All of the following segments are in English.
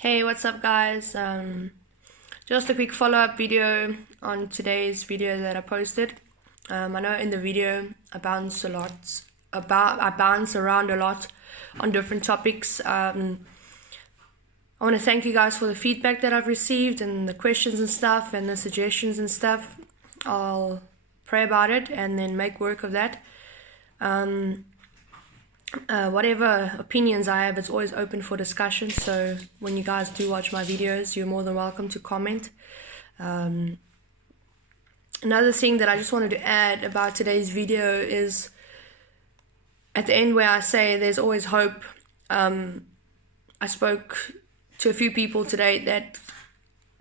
Hey, what's up guys? Just a quick follow-up video on today's video that I posted. I know in the video I bounce around a lot on different topics. I want to thank you guys for the feedback that I've received and the questions and stuff and the suggestions and stuff. I'll pray about it and then make work of that. Whatever opinions I have, it's always open for discussion, so when you guys do watch my videos, you're more than welcome to comment. Another thing that I just wanted to add about today's video is at the end where I say there's always hope. I spoke to a few people today that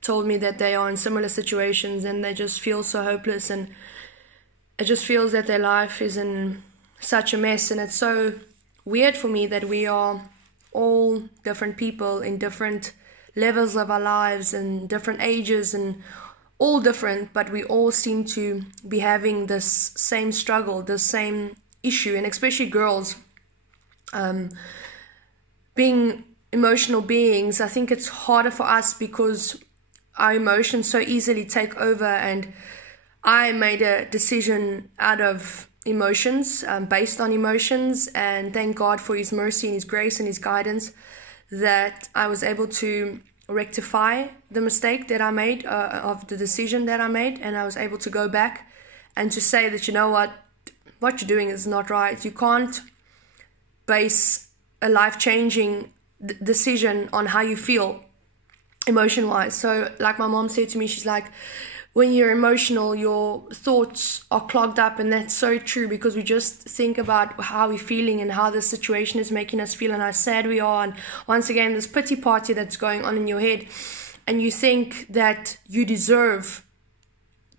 told me that they are in similar situations and they just feel so hopeless, and it just feels that their life is in such a mess. And it's so weird for me that we are all different people in different levels of our lives and different ages and all different, but we all seem to be having this same struggle, this same issue. And especially girls, being emotional beings, I think it's harder for us because our emotions so easily take over. And I made a decision out of emotions, based on emotions, and thank God for His mercy and His grace and His guidance that I was able to rectify the mistake that I made, of the decision that I made, and I was able to go back and to say that, you know what you're doing is not right. You can't base a life-changing decision on how you feel emotion-wise. So like my mom said to me, she's like, when you're emotional, your thoughts are clogged up. And that's so true, because we just think about how we're feeling and how the situation is making us feel and how sad we are. And once again, this pity party that's going on in your head, and you think that you deserve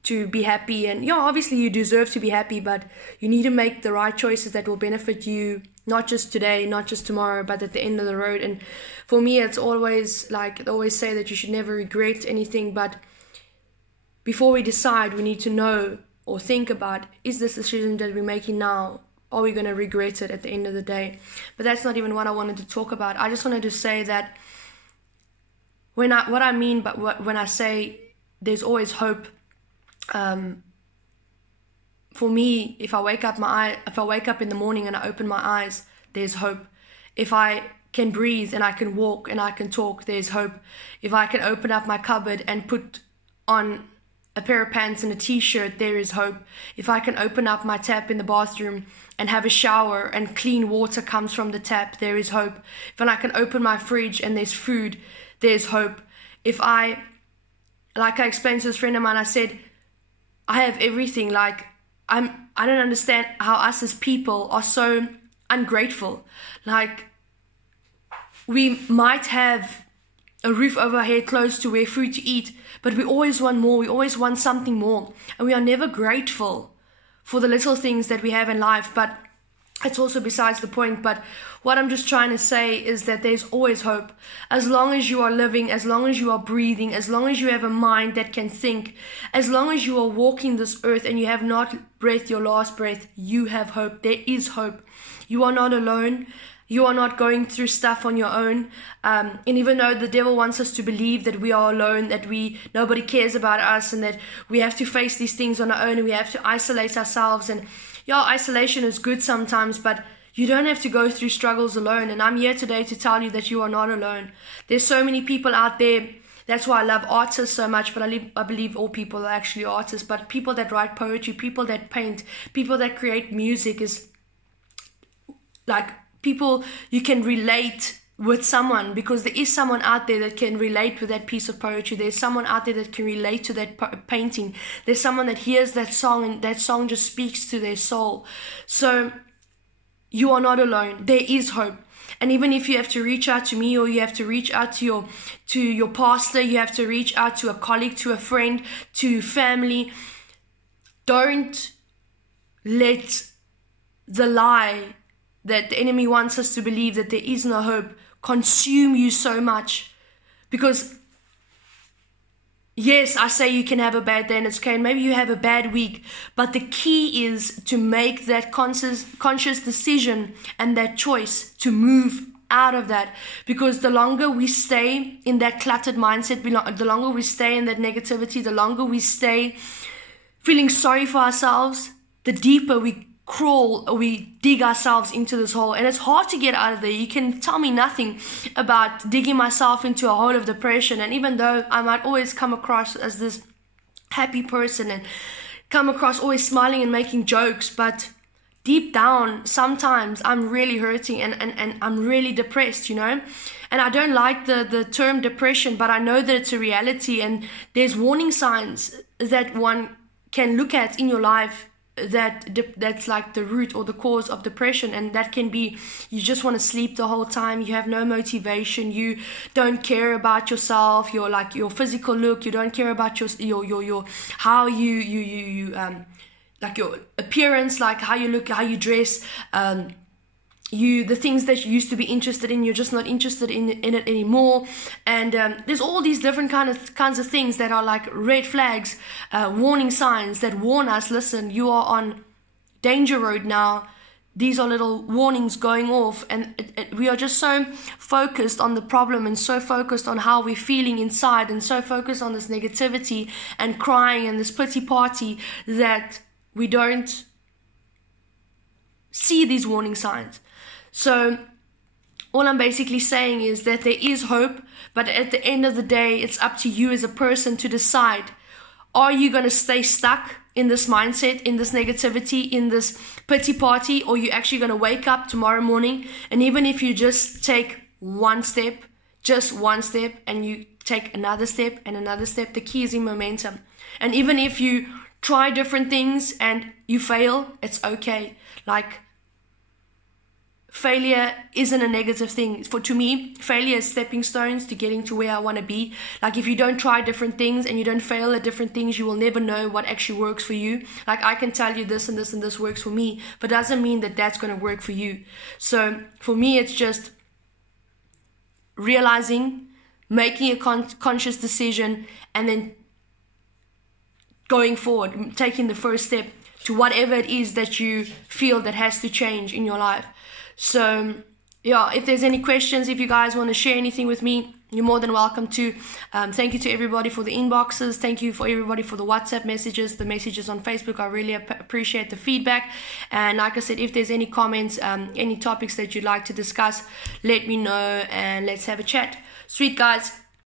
to be happy. And yeah, obviously you deserve to be happy, but you need to make the right choices that will benefit you, not just today, not just tomorrow, but at the end of the road. And for me, it's always like, they always say that you should never regret anything, but before we decide, we need to know or think about, is this decision that we're making now, are we going to regret it at the end of the day? But that's not even what I wanted to talk about. I just wanted to say that when I say there's always hope, for me, if I wake up in the morning and I open my eyes, there's hope. If I can breathe and I can walk and I can talk, there's hope. If I can open up my cupboard and put on a pair of pants and a t-shirt, there is hope. If I can open up my tap in the bathroom and have a shower and clean water comes from the tap, there is hope. If I can open my fridge and there's food, there's hope. If like I explained to this friend of mine, I said, I have everything. Like, I don't understand how us as people are so ungrateful. Like, we might have a roof over our head, close to wear, food to eat, but we always want more. We always want something more, and we are never grateful for the little things that we have in life. But it's also besides the point. But what I'm just trying to say is that there's always hope. As long as you are living, as long as you are breathing, as long as you have a mind that can think, as long as you are walking this earth and you have not breathed your last breath, you have hope. There is hope. You are not alone. You are not going through stuff on your own. And even though the devil wants us to believe that we are alone, that nobody cares about us, and that we have to face these things on our own and we have to isolate ourselves. And yeah, isolation is good sometimes, but you don't have to go through struggles alone. And I'm here today to tell you that you are not alone. There's so many people out there. That's why I love artists so much, but I believe all people are actually artists. But people that write poetry, people that paint, people that create music, is like people you can relate with someone, because there is someone out there that can relate with that piece of poetry. There's someone out there that can relate to that painting. There's someone that hears that song and that song just speaks to their soul. So you are not alone. There is hope. And even if you have to reach out to me, or you have to reach out to your pastor, you have to reach out to a colleague, to a friend, to family, don't let the lie that the enemy wants us to believe that there is no hope consume you so much. Because yes, I say you can have a bad day and it's okay, and maybe you have a bad week, but the key is to make that conscious decision and that choice to move out of that, because the longer we stay in that cluttered mindset, the longer we stay in that negativity, the longer we stay feeling sorry for ourselves, the deeper we crawl or we dig ourselves into this hole. And it's hard to get out of there. You can tell me nothing about digging myself into a hole of depression, and even though I might always come across as this happy person and come across always smiling and making jokes, but deep down sometimes I'm really hurting and I'm really depressed, you know. And I don't like the term depression, but I know that it's a reality, and there's warning signs that one can look at in your life that's like the root or the cause of depression. And that can be, you just want to sleep the whole time, you have no motivation, you don't care about yourself, your physical look, you don't care about your how you like your appearance, like how you look, how you dress, the things that you used to be interested in, you're just not interested in it anymore. And there's all these different kinds of things that are like red flags, warning signs that warn us, listen, you are on danger road now. These are little warnings going off, and we are just so focused on the problem and so focused on how we're feeling inside and so focused on this negativity and crying and this pity party that we don't see these warning signs. So all I'm basically saying is that there is hope, but at the end of the day, it's up to you as a person to decide, are you going to stay stuck in this mindset, in this negativity, in this pity party, or are you actually going to wake up tomorrow morning, and even if you just take one step, and you take another step and another step, the key is in momentum. And even if you try different things and you fail, it's okay. Like, failure isn't a negative thing. To me, failure is stepping stones to getting to where I want to be. Like, if you don't try different things and you don't fail at different things, you will never know what actually works for you. Like, I can tell you this and this and this works for me, but doesn't mean that that's going to work for you. So for me, it's just realizing, making a conscious decision, and then going forward, taking the first step to whatever it is that you feel that has to change in your life. So yeah, if there's any questions, if you guys want to share anything with me, you're more than welcome to. Thank you to everybody for the inboxes. Thank you for everybody for the WhatsApp messages, the messages on Facebook. I really appreciate the feedback. And like I said, if there's any comments, any topics that you'd like to discuss, let me know and let's have a chat. Sweet guys.